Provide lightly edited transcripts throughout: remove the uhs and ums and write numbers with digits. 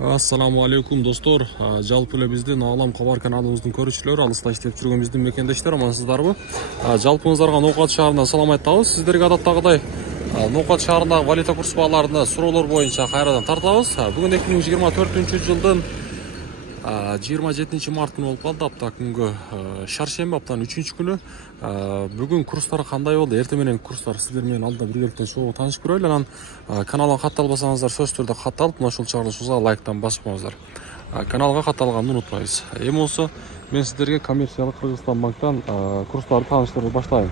Ассаламу алейкум достор. Жалпы эле биздин Алам Кабар каналыбыздын көрүүчүлөрү, алыста иштеп жүргөн биздин мекендештер, амансыздарбы? Жалпыңыздарга Ноокат шаарынан салам айтабыз. Сиздерге адаттагыдай Ноокат шаарындагы валюта курс бааларына суроолор боюнча кайрадан тартабыз. Бүгүн 2024-жылдын 27 март күнү болуп калды. Апта күнгө шаршемби, аптанын 3-күнү. Бүгүн курстар кандай болду? Эртең менен курстар сиздер менен алдыда биргеликтен чогуу таанышып көрөлү. Анан каналга катталбасаңыздар сөзсүз түрдө катталып, мына ушул чыгарылышыбызга лайктан басып коюңуздар. Каналга катталганды унутпайбыз. Эми болсо мен сиздерге коммерциялык Кыргызстан банктан курстарды тааныштырып баштайын.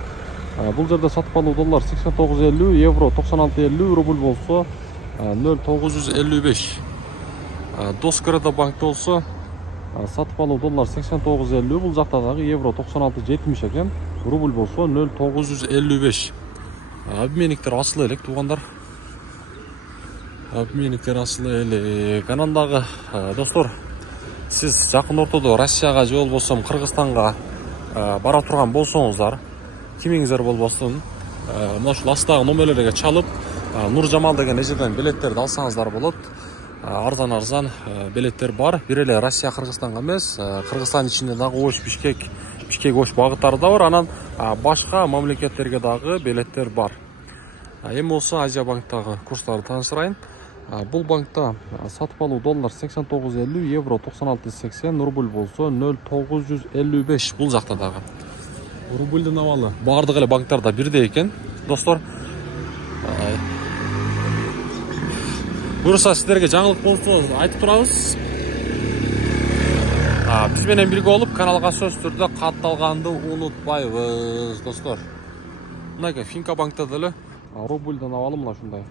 Бул жерде сатып алуу доллар 89.50, евро 96.50, рубль болсо 0.955. Доскоредо банкта болсо сатып алуу доллар 89.50, бул жакта дагы евро 96.70 экен, рубль болсо 0.955. Обменниктер ачыла элек туугандар. Обменниктер ачыла элек. Анан дагы достор, сиз жакын ортодо Россияга же болбосо Кыргызстанга бара турган болсоңуздар, кимиңиздер болбосун, мына ушул астагы номерлерге чалып, Нур Жамал деген эжеден билеттерди алсаңыздар болот. Арзан билеттер бар. Бир эле Россия Кыргызстанга эмес, Кыргызстан ичинде дагы Ош, Бишкек Ош багыттары да бар. Анан башка мамлекеттерге дагы билеттер бар. Эми болсо Азия банктагы курстарды тааныштырайын. Бул банкта сатып алуу доллар 89.50, евро 96.80, рубль болсо 0.955. Бул жакта дагы рубльдин абалы бардык эле банктарда бирдей экен, достор. Буюрса сиздерге жаңылык болсо айтып турабыз. Биз менен бирге болуп каналга сөзсүз түрдө катталганды унутпайбыз, достор. Мына Финка банкта деле рубльдин абалы мына ушундай.